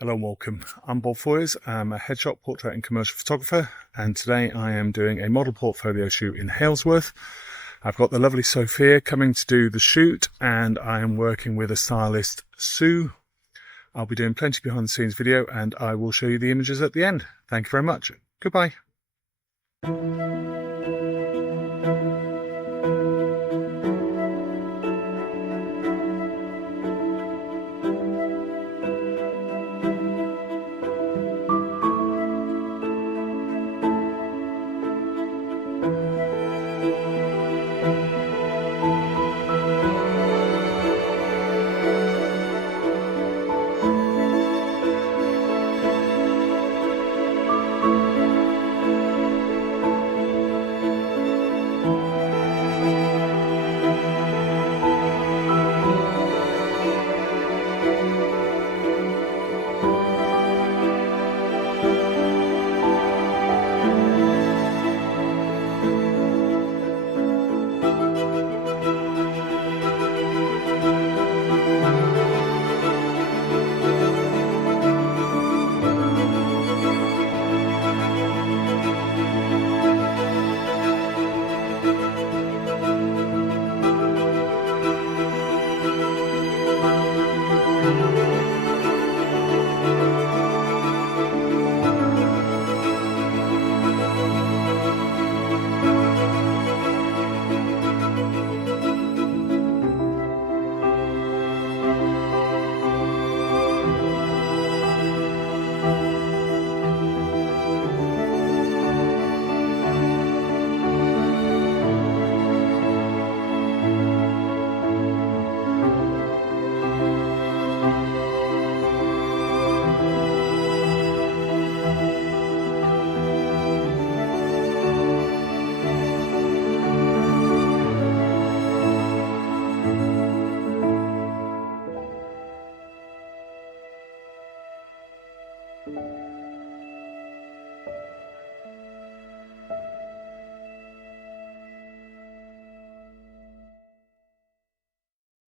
Hello and welcome. I'm Bob Foyers. I'm a headshot, portrait and commercial photographer, and today I am doing a model portfolio shoot in Halesworth. I've got the lovely Sophia coming to do the shoot, and I am working with a stylist, Sue. I'll be doing plenty behind the scenes video, and I will show you the images at the end. Thank you very much. Goodbye.